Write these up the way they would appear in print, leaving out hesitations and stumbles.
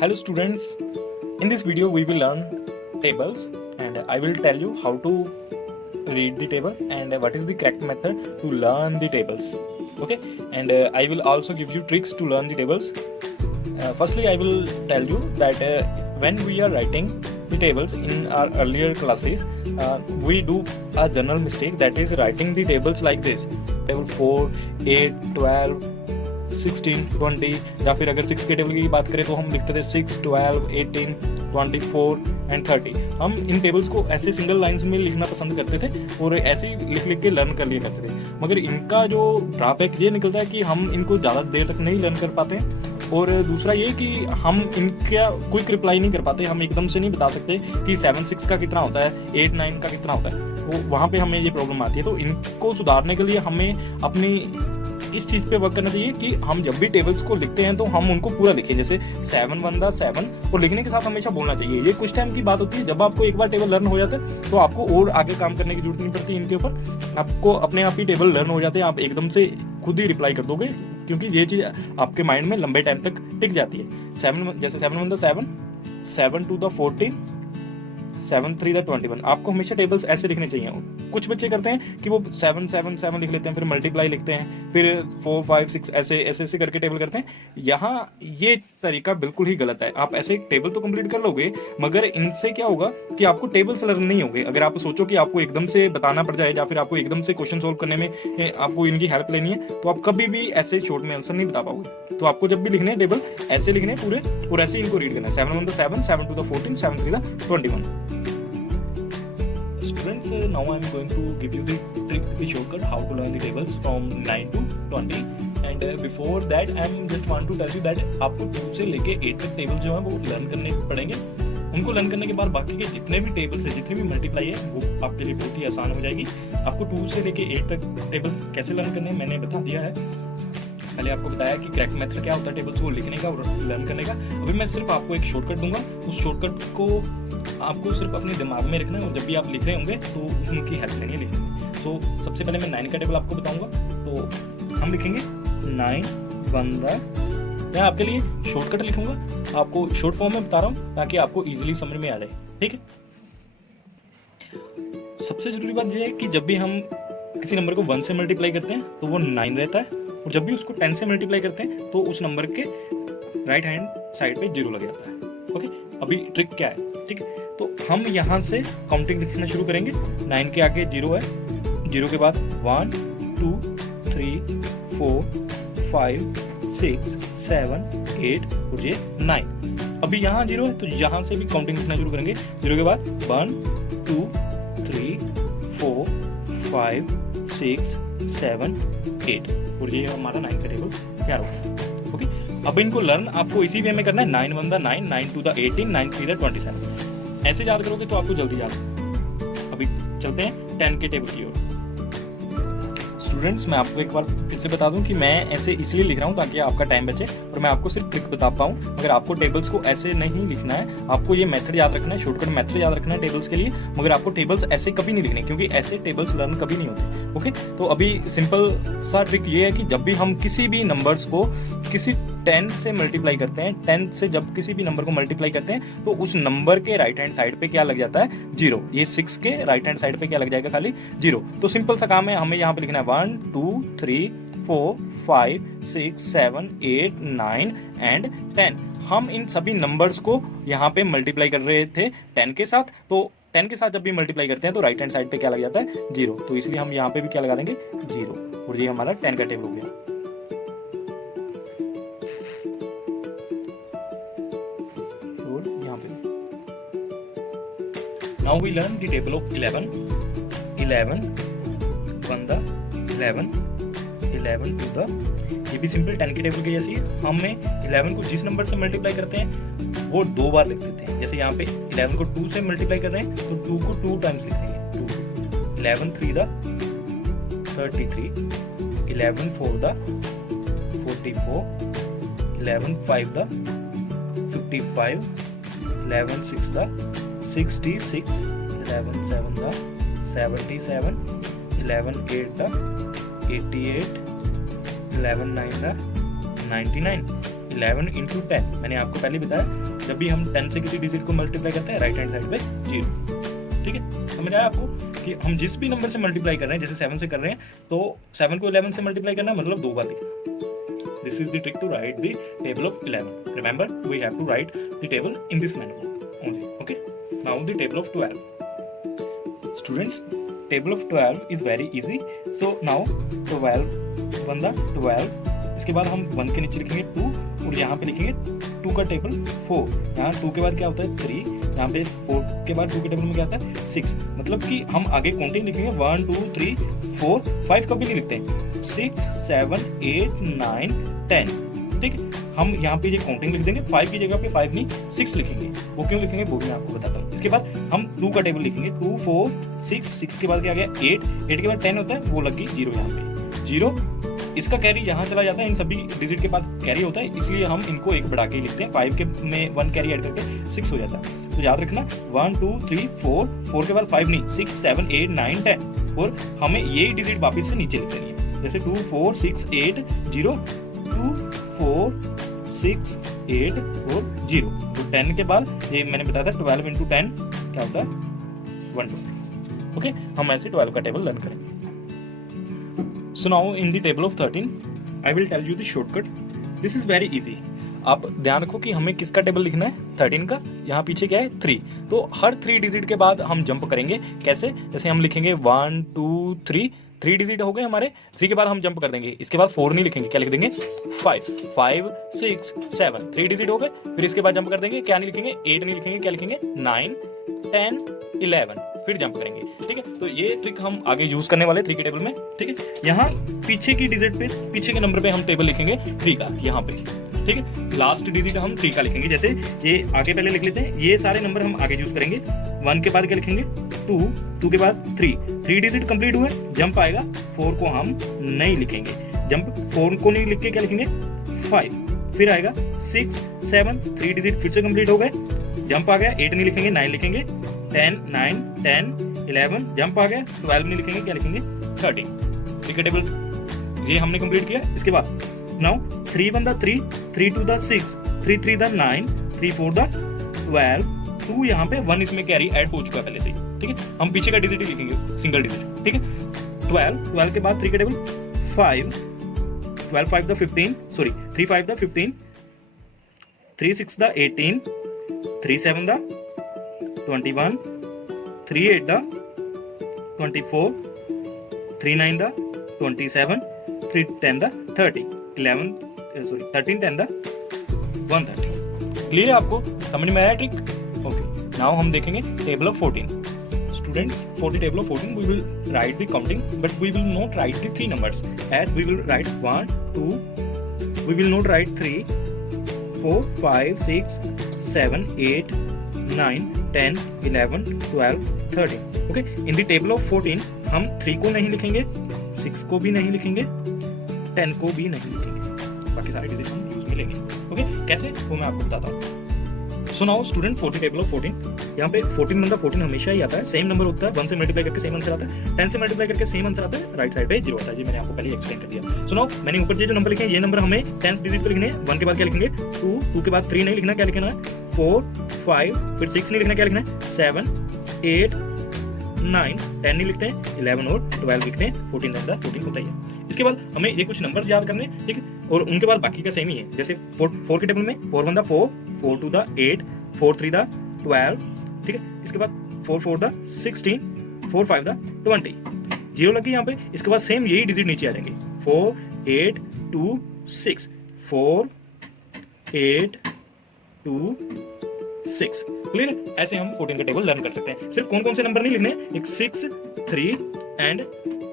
Hello students, in this video we will learn tables and I will tell you how to read the table and what is the correct method to learn the tables. Okay, and I will also give you tricks to learn the tables. Firstly, I will tell you that when we are writing the tables in our earlier classes, we do a general mistake, that is writing the tables like this: table 4, 8, 12, 16, 20, या फिर अगर 6 के table की बात करें तो हम लिखते थे 6, 12, 18, 24 एंड 30। हम इन टेबल्स को ऐसे सिंगल लाइंस में लिखना पसंद करते थे और ऐसे ही लिख के लर्न कर लिया करते थे, मगर इनका जो ड्रॉबैक ये निकलता है कि हम इनको ज़्यादा देर तक नहीं लर्न कर पाते हैं, और दूसरा ये कि हम इनका क्विक रिप्लाई नहीं कर पाते। हम एकदम से नहीं बता सकते कि 7, 6 का कितना होता है, 8, 9 का कितना होता है, तो वहाँ पे हमें ये प्रॉब्लम आती है। तो इनको सुधारने के लिए हमें अपनी इस चीज़ पे वर्क करना चाहिए कि हम जब भी टेबल्स को लिखते हैं तो हम उनको पूरा लिखें, जैसे 7 1 7, और लिखने के साथ हमेशा बोलना चाहिए। ये कुछ टाइम की बात होती है, जब आपको एक बार टेबल लर्न हो जाता है तो आपको और आगे काम करने की जरूरत नहीं पड़ती इनके ऊपर, आपको अपने आप ही टेबल लर्न हो जाते हैं, आप एकदम से खुद ही रिप्लाई कर दोगे, क्योंकि ये चीज़ आपके माइंड में लंबे टाइम तक टिक जाती है। 7 जैसे 7 1 7, 7 2 14, 7 3 21। आपको हमेशा टेबल्स ऐसे लिखने चाहिए। कुछ बच्चे करते हैं कि वो 7 7 7 लिख लेते हैं, फिर मल्टीप्लाई लिखते हैं, फिर 4 5 6 ऐसे करके टेबल करते हैं। यहाँ ये तरीका बिल्कुल ही गलत है। आप ऐसे टेबल तो कंप्लीट कर लोगे, मगर इनसे क्या होगा कि आपको टेबल्स लर्न नहीं होंगे। अगर आप सोचो कि आपको एकदम से बताना पड़ जाए या फिर आपको एकदम से क्वेश्चन सोल्व करने में आपको इनकी हेल्प लेनी है, तो आप कभी भी ऐसे शॉर्ट में आंसर नहीं बता पाओगे। तो आपको जब भी लिखने टेबल ऐसे लिखने पूरे, और ऐसे इनको रीड करना है: 7 1 7, 7 2 14, 7 3 21। Students, now I am going to give you the shortcut how to learn the tables from 9 to 20, and before that I am just want to tell you that आपको 2 से लेके 8 तक टेबल जो है वो लर्न करने पड़ेंगे। उनको लर्न करने के बाद बाकी के जितने भी टेबल्स है, जितनी भी मल्टीप्लाई है, वो आपके लिए बहुत ही आसान हो जाएगी। आपको 2 से लेके 8 तक टेबल कैसे लर्न करने मैंने बता दिया है। पहले आपको बताया कि करेक्ट मेथड क्या होता है टेबल्स को लिखने का और लर्न करने का। अभी मैं सिर्फ आपको एक शॉर्टकट दूंगा, उस शॉर्टकट को आपको सिर्फ अपने दिमाग में रखना है, और जब भी आप लिख रहे होंगे तो उनकी हेल्प लेनी है लिखने में। तो सबसे पहले मैं 9 का टेबल आपको बताऊंगा। तो हम लिखेंगे 9 1 मैं आपके लिए शॉर्टकट लिखूंगा, आपको शॉर्ट फॉर्म में बता रहा हूँ ताकि आपको इजीली समझ में आ जाए, ठीक है। सबसे जरूरी बात यह है कि जब भी हम किसी नंबर को 1 से मल्टीप्लाई करते हैं तो वो 9 रहता है, और जब भी उसको 10 से मल्टीप्लाई करते हैं तो उस नंबर के राइट हैंड साइड पे 0 लग जाता है। ओके, अभी ट्रिक क्या है, ठीक है। तो हम यहाँ से काउंटिंग लिखना शुरू करेंगे। 9 के आगे 0 है, 0 के बाद 1 2 3 4 5 6 7 8 और ये 9। अभी यहाँ 0 है तो यहाँ से भी काउंटिंग लिखना शुरू करेंगे। 0 के बाद 1 2 3 4 5 6 7 8 और ये हमारा 9 का टेबल तैयार होगा। ओके, अब इनको लर्न आपको इसी वे में करना है। 9 1 9, 9 2 18, 9 3 27। ऐसे याद करोगे तो आपको जल्दी याद। अभी चलते हैं 10 के टेबल की ओर। स्टूडेंट्स, मैं आपको एक बार फिर से बता दूं कि मैं ऐसे इसलिए लिख रहा हूं ताकि आपका टाइम बचे और मैं आपको सिर्फ ट्रिक बता पाऊं। अगर आपको टेबल्स को ऐसे नहीं लिखना है, आपको ये मेथड याद रखना है, शॉर्टकट मेथड याद रखना है टेबल्स के लिए, मगर आपको टेबल्स ऐसे कभी नहीं लिखने, क्योंकि ऐसे टेबल्स लर्न कभी नहीं होते। ओके, तो अभी सिंपल सा ट्रिक ये है कि जब भी हम किसी भी नंबर्स को किसी 10 से मल्टीप्लाई करते हैं, 10 से जब किसी भी नंबर को मल्टीप्लाई करते हैं तो उस नंबर के राइट हैंड साइड पे क्या लग जाता है? 0। ये 6 के राइट हैंड साइड पे क्या लग जाएगा? खाली 0। तो सिंपल सा काम है, हमें यहाँ पे लिखना है 1 2 3 4 5 6 7 8 9 एंड 10। हम इन सभी नंबर्स को यहाँ पे मल्टीप्लाई कर रहे थे 10 के साथ, तो 10 के साथ जब भी मल्टीप्लाई करते हैं तो राइट हैंड साइड पे क्या लग जाता है? 0। तो इसलिए हम यहाँ पे भी क्या लगा देंगे? 0, और ये हमारा 10 का टेबल हो गया। Now we learn the table of 11. 11 1 the 11, 11 2 the, ये भी सिंपल 10 के टेबल के जैसी है। हमें 11 को जिस नंबर से मल्टीप्लाई करते हैं वो 2 बार लिख देते हैं। जैसे यहाँ पे 11 को 2 से मल्टीप्लाई कर रहे हैं तो 2 को 2 टाइम्स लिख देंगे। 2 11 3 the 33, 11 4 the 44, 11 5 the 55, 11 6 the 66, 11 7 the 77, 11 8 the 88, 11 9 the 99। 11 into 10। मैंने आपको पहले बताया जब भी हम 10 से किसी डिजिट को मल्टीप्लाई करते हैं राइट हैंड साइड पे 0। ठीक है, समझ आया आपको कि हम जिस भी नंबर से मल्टीप्लाई कर रहे हैं, जैसे 7 से कर रहे हैं तो 7 को 11 से मल्टीप्लाई करना मतलब 2 बार लिखना। This is the trick to write the table of 11। Remember we have to write the table in this manner only. Okay, now the table of 12। Students, table of 12 is very easy. So now 12 बंदा 12, इसके बाद हम 1 के नीचे लिखेंगे 2 और यहाँ पे लिखेंगे 2 का टेबल 4। यहाँ 2 के बाद क्या होता है 3, यहाँ पे 4 के बाद 2 के टेबल में क्या आता है 6। मतलब कि हम आगे काउंटिंग लिखेंगे 1 2 3 4 5 कभी नहीं लिखते हैं, 6 7 8 9 10। ठीक है, हम यहाँ पे ये काउंटिंग लिख देंगे, 5 की जगह पे 5 नहीं 6 लिखेंगे। वो क्यों लिखेंगे वो मैं आपको बताता हूँ। इसके बाद हम 2 का टेबल लिखेंगे 2 4 6 के बाद क्या आ गया 8 के बाद 10 होता है, वो लग गई 0 यहाँ पे 0। इसका कैरी यहाँ चला जाता है, इन सभी डिजिट के बाद कैरी होता है, इसलिए हम इनको एक बढ़ा के लिखते हैं। 5 के में 1 कैरी ऐड करके 6 हो जाता है। तो याद रखना 1 2 3 4 के बाद 5 नहीं 6 7 8 9 10 और हमें ये डिजिट वापस से नीचे लिख देनी है। जैसे 2 4 6 8 0 2 4 6 8 और 0। तो 10 के बाद ये मैंने बताया था 12 into 10 क्या होता है 120। ओके, हम ऐसे 12 का टेबल लर्न करेंगे। So now in the table of 13, I will tell you the shortcut. This is very easy. आप ध्यान रखो कि हमें किसका टेबल लिखना है 13 का। यहाँ पीछे क्या है 3, तो हर 3 डिजिट के बाद हम जंप करेंगे। कैसे? जैसे हम लिखेंगे 1 2 3 डिजिट हो गए हमारे, 3 के बाद हम जंप कर देंगे। इसके बाद 4 नहीं लिखेंगे, क्या लिख देंगे 5 5 6 7 3 डिजिट हो गए। फिर इसके बाद जंप कर देंगे, क्या नहीं लिखेंगे 8 नहीं लिखेंगे, क्या लिखेंगे 9 10 11 फिर जंप करेंगे। ठीक है, तो ये ट्रिक हम आगे यूज करने वाले 3 के टेबल में। ठीक है, यहाँ पीछे की डिजिट पे पीछे के नंबर पे हम टेबल लिखेंगे 3 का यहाँ पे। ठीक है, लास्ट डिजिट हम 3 का लिखेंगे। जैसे ये आगे पहले लिख लेते हैं, ये सारे नंबर हम आगे यूज करेंगे। 1 के बाद क्या लिखेंगे 2 के बाद 3 डिजिट कंप्लीट हुए, जंप आएगा 4 को हम नहीं लिखेंगे, जंप 4 को नहीं लिख के क्या लिखेंगे 5। फिर आएगा 6 7 3 डिजिट फिर से कंप्लीट हो गए, जंप आ गया 8 नहीं लिखेंगे 9 लिखेंगे, 10 9 10 11 जंप आ गया 12 नहीं लिखेंगे, क्या लिखेंगे 13। ठीक है, टेबल ये हमने कंप्लीट किया। इसके बाद नाउ 3 1 3 3 2 6 3 3 9 3 4 12 2 यहाँ पे 1 इसमें कैरी ऐड हो चुका है पहले से। ठीक है, हम पीछे का डिजिट ही लिखेंगे सिंगल डिजिट। ठीक है, 12 के बाद 3 का टेबल 5 12 5 15 सॉरी 3 5 15 3 6 18 3 7 21 3 8 24 3 9 27 3 10 30 11 सॉरी 13 10 130। क्लियर है आपको, समझ में आया ट्रिक? ओके, नाउ हम देखेंगे table of 14। Students, for the table of 14 we will write the counting, but we will not write the 3 numbers, as we will write 1 2 we will not write 3 4 5 6 7 8 9 10 11 12 13। okay, in the table of 14 हम 3 को नहीं लिखेंगे, 6 को भी नहीं लिखेंगे, 10 को भी नहीं लिखेंगे, बाकी सारे डिजिट हम यूज में लेंगे। ओके, कैसे वो मैं आपको बताता हूँ। So now student, 40 table of 14, यहाँ पे 14 बंदा 14 हमेशा ही आता है, सेम नंबर होता है, 1 से मल्टीप्लाई करके सेम आंसर आता है, 10 से मल्टीप्लाई करके सेम आंसर आता है, राइट साइड पे 0 आता है। ये मैंने आपको पहले एक्सप्लेन कर दिया। सो नाउ मैंने ऊपर ये जो नंबर लिखे हैं, ये नंबर हमें 10 डिजिट पे लिखने हैं। 1 के बाद क्या लिखेंगे 2 के बाद 3 नहीं लिखना, क्या लिखना है 4 5 फिर 6 नहीं लिखना, क्या लिखना है 7 8 9 10 नहीं लिखते हैं, 11 और 12 लिखते हैं, 14 14 होता ही है। इसके बाद हमें ये कुछ नंबर याद करने हैं, ठीक है, और उनके बाद बाकी का सेम ही है। जैसे 4 के टेबल में 4 1 4 4 2 8 4 3 12, ठीक है। इसके बाद 4 4 16 4 5 20 0 लगी यहाँ पे। इसके बाद सेम यही डिजिट नीचे आ जाएंगे 4 8 2 6 4 8 2 6। क्लियर? ऐसे हम 14 का टेबल लर्न कर सकते हैं। सिर्फ कौन कौन से नंबर नहीं लिखने, एक 6 3 एंड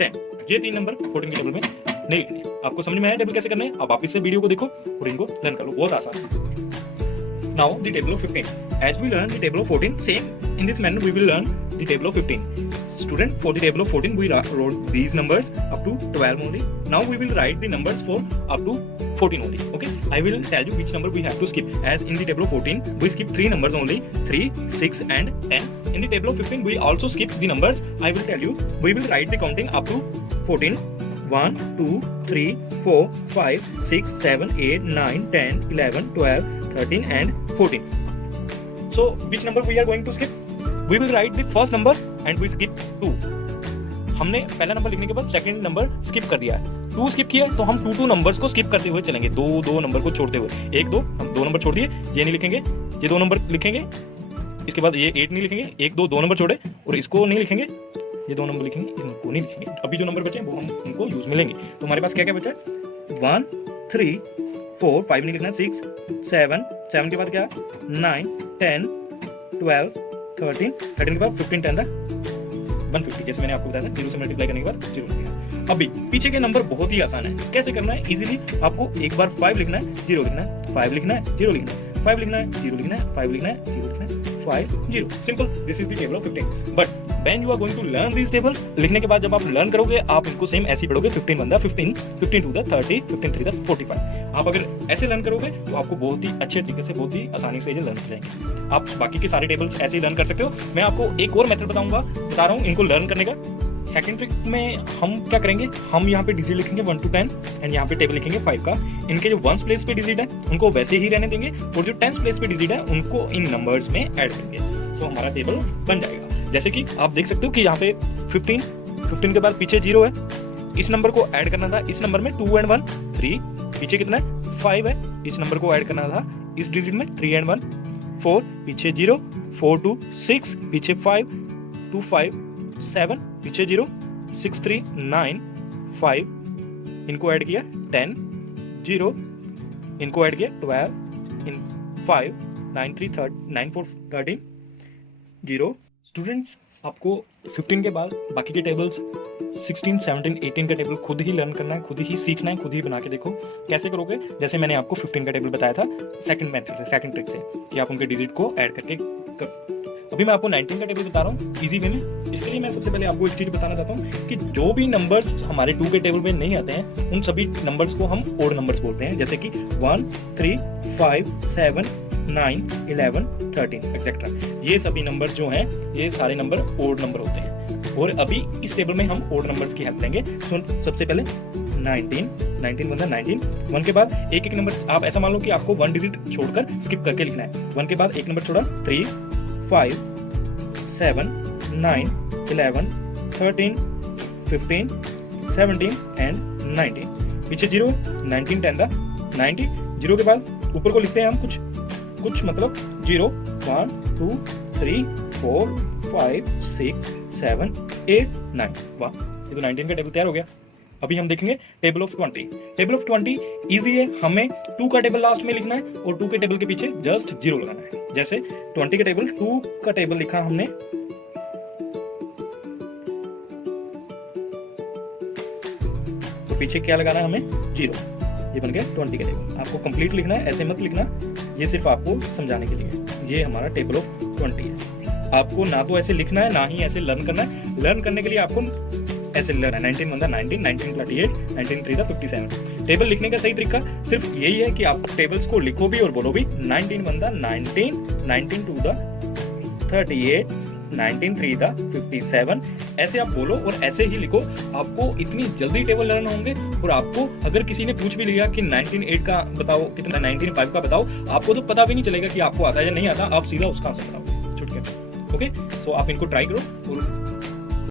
10, ये 3 नंबर 14 के टेबल में नहीं लिखने। आपको समझ में आया टेबल कैसे करना है? आप वापस से वीडियो को देखो और इनको लर्न कर लो, बहुत आसान है। Now the table of 15. As we learn the table of 14, same in this manner we will learn the table of 15. Student, for the table of 14 we wrote these numbers up to 12 only. Now we will write the numbers for up to 14 only. Okay, I will tell you which number we have to skip. As in the table of 14 we skip 3 numbers only, 3 6 and 10. In the table of 15 we also skip the numbers. I will tell you, we will write the counting up to 14. 1 2 3 4 5 6 7 8 9 10 11 12 13 and 14. So which number we are going to skip? We will write the first number and we skip 2. हमने पहला number लिखने के बाद second number skip कर दिया है, 2 skip किया, तो हम 2 नंबर्स को स्किप करते हुए चलेंगे, 2 नंबर को छोड़ते हुए, 1 2 हम 2 नंबर छोड़ दिए, ये नहीं लिखेंगे, ये 2 नंबर लिखेंगे, इसके बाद ये 8 नहीं लिखेंगे, 1 2 नंबर छोड़े और इसको नहीं लिखेंगे, ये 2 नंबर लिखेंगे, इनको नहीं लिखेंगे। अभी जो नंबर बचे वो हम उनको यूज में लेंगे। तो हमारे पास क्या क्या बचा है? 1 3 4 5 नहीं लिखना, 6 7 के बाद क्या, 9 10 12 13 के बाद 15 10 150, जैसे मैंने आपको बताया था, 0 से मल्टीप्लाई करने के बाद 0 लिखना। अभी पीछे के नंबर बहुत ही आसान है, कैसे करना है इजीली, आपको एक बार 5 लिखना है, 0 लिखना है, 5 लिखना है, 0 लिखना है, 5 लिखना है, 0 लिखना है, 5 लिखना है, 0 लिखना है, 5 0, simple. This is the table of 15। But when you are going to learn this table, लिखने के बाद जब आप लर्न करोगे, आप इनको सेम ऐसे ही पढ़ोगे, 15 1 15, 15 2 30, 15 3 45। आप अगर ऐसे लर्न करोगे तो आपको बहुत ही अच्छे तरीके से, बहुत ही आसानी से ये लर्न हो जाएंगे। आप बाकी के सारे टेबल्स ऐसे ही लर्न कर सकते हो। मैं आपको एक और मेथड बता रहा हूँ इनको लर्न करने का। सेकंड ट्रिक में हम क्या करेंगे, हम यहाँ पे डिजिट लिखेंगे 1 to 10 एंड यहाँ पे टेबल लिखेंगे 5 का। इनके जो 1s प्लेस पे डिजिट है उनको वैसे ही रहने देंगे और जो 10s प्लेस पे डिजिट है उनको इन नंबर्स में ऐड करेंगे, तो हमारा टेबल बन जाएगा। जैसे कि आप देख सकते हो कि यहाँ पे 15 के बाद पीछे 0 है, इस नंबर को ऐड करना था, इस नंबर में 2 and 1 3, पीछे कितना है 5 है, इस नंबर को ऐड करना था इस डिजिट में 3 and 1 4, पीछे 0 4 2 6, पीछे 5 2 5 7, पीछे 0 6 3 9 5, इनको ऐड किया 10 0, इनको ऐड किया 12 इन 5 9 3 9 4 13 0। स्टूडेंट्स, आपको 15 के बाद बाकी के टेबल्स 16 17 18 का टेबल खुद ही लर्न करना है, खुद ही सीखना है, खुद ही बना के देखो कैसे करोगे। जैसे मैंने आपको 15 का टेबल बताया था सेकंड मेथड से, सेकंड ट्रिक से, कि आप उनके डिजिट को ऐड करके अभी मैं आपको 19 का टेबल बता रहा हूँ इजी वे में। इसके लिए मैं सबसे पहले आपको एक चीज बताना चाहता हूँ कि जो भी नंबर्स हमारे 2 के टेबल में नहीं आते हैं उन सभी नंबर्स को हम ओड नंबर्स बोलते हैं, जैसे कि 1 3 5 7 9 11 13 एक्सेट्रा। ये सभी नंबर जो हैं ये सारे नंबर ओड नंबर होते हैं और अभी इस टेबल में हम ओड नंबर्स की हेल्प लेंगे। तो सबसे पहले 19 बंदा 19, 1 के बाद एक नंबर, आप ऐसा मान लो कि आपको 1 डिजिट छोड़कर स्किप करके लिखना है। 1 के बाद एक नंबर छोड़ा, 3 5 7 9 11 13 15 17 एंड 19, पीछे 0 19 10 दा 90, 0 के बाद ऊपर को लिखते हैं हम कुछ मतलब 0 1 2 3 4 5 6 7 8 9। वाह, ये तो 19 का टेबल तैयार हो गया। अभी हम देखेंगे table of 20। Table of 20 easy है, हमें 2 का टेबल लास्ट में लिखना है और 2 के टेबल के पीछे जस्ट 0 लगाना है। जैसे 20 का टेबल, 2 का टेबल लिखा हमने, तो पीछे क्या लगाना है हमें 0, ये बन गया 20 का टेबल। आपको कंप्लीट लिखना है, ऐसे मत लिखना, ये सिर्फ आपको समझाने के लिए। ये हमारा टेबल ऑफ 20 है। आपको ना तो ऐसे लिखना है ना ही ऐसे लर्न करना है। लर्न करने के लिए आपको ऐसे लेना है 19 1 19 19 38 19 3 57। टेबल लिखने का सही तरीका सिर्फ यही है कि आप टेबल्स को लिखो भी और बोलो भी। 19 1 19 19 2 38 19 3 57, ऐसे आप बोलो और ऐसे ही लिखो। आपको इतनी जल्दी टेबल लर्न होंगे और आपको अगर किसी ने पूछ भी लिया कि 19 8 का बताओ कितना, 19 5 का बताओ, आपको तो पता भी नहीं चलेगा कि आपको आता है या नहीं आता, आप सीधा उसका आंसर बताओ छुटके। ओके, सो आप इनको ट्राई करो।